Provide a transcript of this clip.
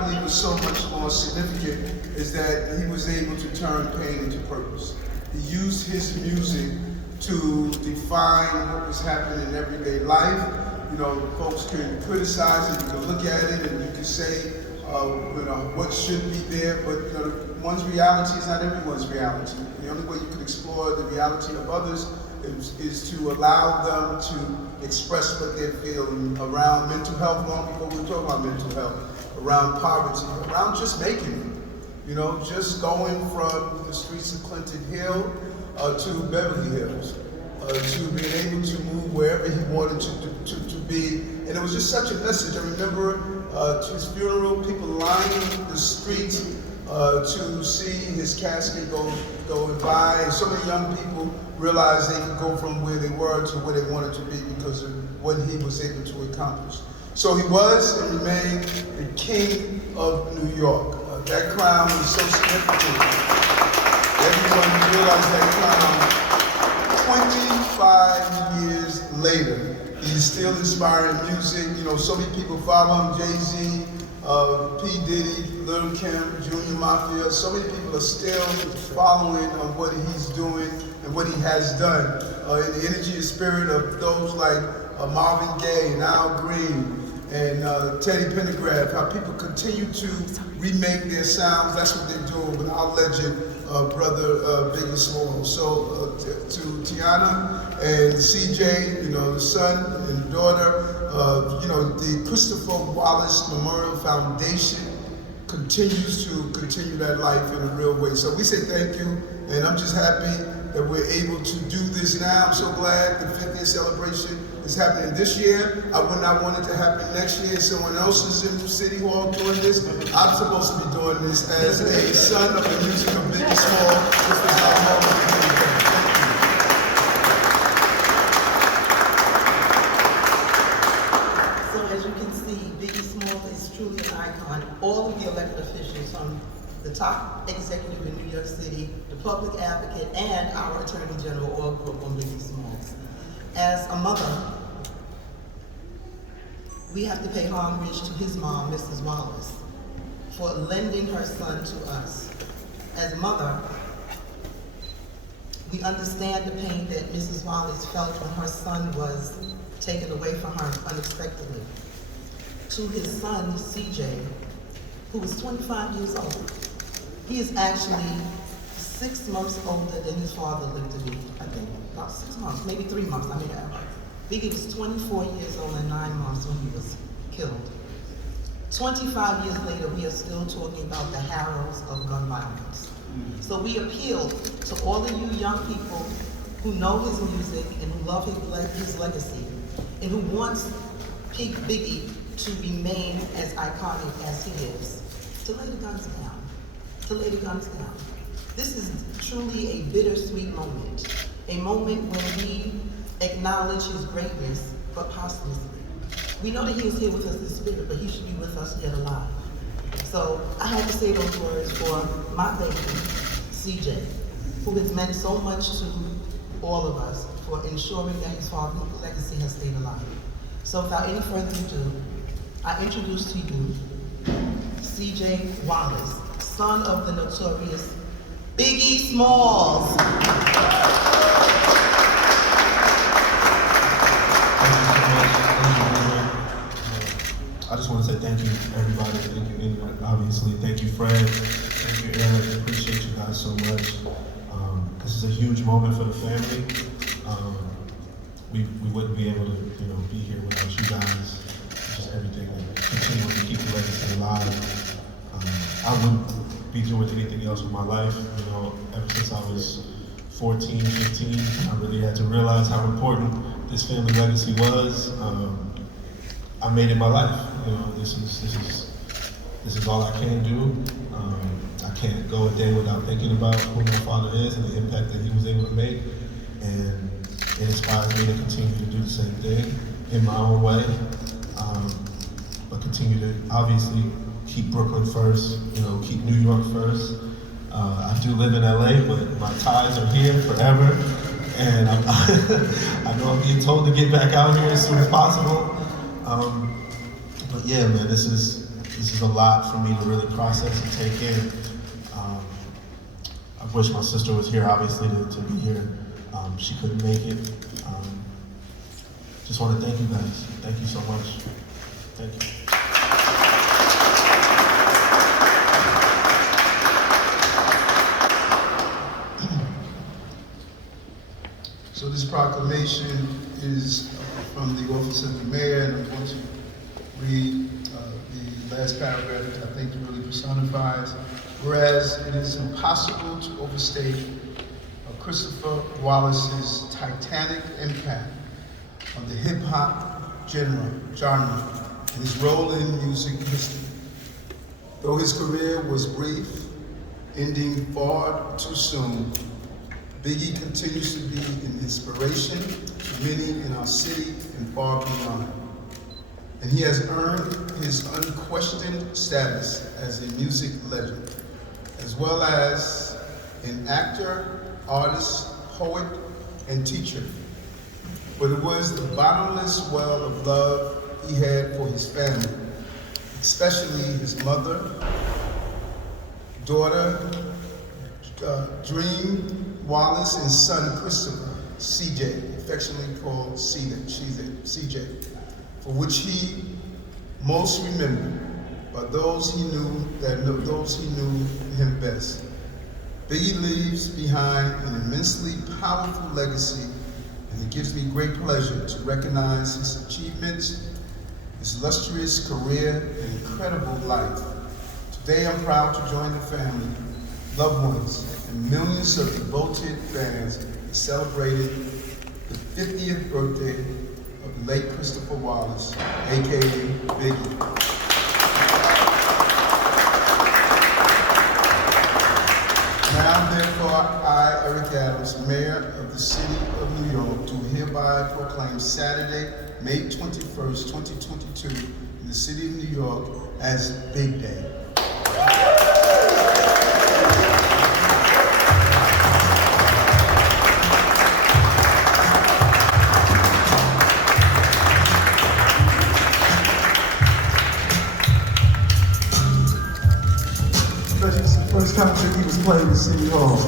I believe was so much more significant is that he was able to turn pain into purpose. He used his music to define what was happening in everyday life. You know, folks can criticize it, you can look at it, and you can say, what should be there, but one's reality is not everyone's reality. The only way you can explore the reality of others is to allow them to express what they're feeling around mental health, long before we talk about mental health, around poverty, around just making it. Just going from the streets of Clinton Hill to Beverly Hills, to being able to move wherever he wanted to be. And it was just such a message. I remember to his funeral, people lining the streets to see his casket going by. And so many young people realized they could go from where they were to where they wanted to be because of what he was able to accomplish. So he was and remained the king of New York. That crown is so significant. Everyone realized that crown 25 years later. He's still inspiring music. So many people follow him. Jay-Z, P. Diddy, Lil' Kim, Junior Mafia. So many people are still following on what he's doing and what he has done. In the energy and spirit of those like Marvin Gaye and Al Green and Teddy Pendergrass, how people continue to remake their sounds. That's what they're doing with our legend, brother Biggie Smalls. So to Tiana and CJ, the son and daughter, the Christopher Wallace Memorial Foundation continues to continue that life in a real way. So we say thank you, and I'm just happy that we're able to do this now. I'm so glad the 50th celebration is happening this year. I would not want it to happen next year. Someone else is in City Hall doing this. I'm supposed to be doing this as a son of the music of Biggie Smalls. This is our moment. All of the elected officials, from the top executive in New York City, the public advocate, and our Attorney General all grew up on Biggie Smalls. As a mother, we have to pay homage to his mom, Mrs. Wallace, for lending her son to us. As a mother, we understand the pain that Mrs. Wallace felt when her son was taken away from her unexpectedly. To his son, CJ, who is 25 years old. He is actually 6 months older than his father lived to be. I think about 6 months, maybe 3 months, I made that right. Biggie was 24 years old and 9 months when he was killed. 25 years later, we are still talking about the horrors of gun violence. So we appeal to all of you young people who know his music and who love his legacy and who wants Biggie to remain as iconic as he is, to lay the guns down, to lay the guns down. This is truly a bittersweet moment, a moment when we acknowledge his greatness, but posthumously. We know that he is here with us in spirit, but he should be with us yet alive. So I had to say those words for my baby, CJ, who has meant so much to all of us for ensuring that his father's legacy has stayed alive. So without any further ado, I introduce to you CJ Wallace, son of the notorious Biggie Smalls. I just want to say thank you, everybody. Thank you, Ingrid, obviously. Thank you, Fred. Thank you, Eric. I appreciate you guys so much. This is a huge moment for the family. We wouldn't be able to, be here without you guys. Just everything that continues to keep the legacy alive. I wouldn't be doing anything else with my life. Ever since I was 14, 15, I really had to realize how important this family legacy was. I made it my life. This is all I can do. I can't go a day without thinking about who my father is and the impact that he was able to make. And it inspires me to continue to do the same thing in my own way. But continue to obviously keep Brooklyn first, keep New York first. I do live in LA, but my ties are here forever. And I know I'm being told to get back out here as soon as possible. But yeah, man, this is this is a lot for me to really process and take in. I wish my sister was here, obviously, to be here. She couldn't make it. Just want to thank you guys. Thank you so much. Thank you. So this proclamation is from the office of the mayor, and I'm going to read the last paragraph, which I think really personifies. Whereas it is impossible to overstate Christopher Wallace's titanic impact on the hip-hop genre and his role in music history. Though his career was brief, ending far too soon, Biggie continues to be an inspiration to many in our city and far beyond. And he has earned his unquestioned status as a music legend, as well as an actor, artist, poet, and teacher. But it was the bottomless well of love he had for his family, especially his mother, daughter, Dream Wallace, and son Christopher, CJ, affectionately called CJ, for which he most remembered by those he knew him best. Biggie leaves behind an immensely powerful legacy, and it gives me great pleasure to recognize his achievements, his illustrious career, and incredible life. Today I'm proud to join the family, loved ones, and millions of devoted fans who celebrated the 50th birthday of the late Christopher Wallace, aka Biggie. Now, therefore, I, Eric Adams, Mayor of the City of New York, do hereby proclaim Saturday, May 21st, 2022, in the City of New York as Big Day. It's the first concert he was playing in City Hall.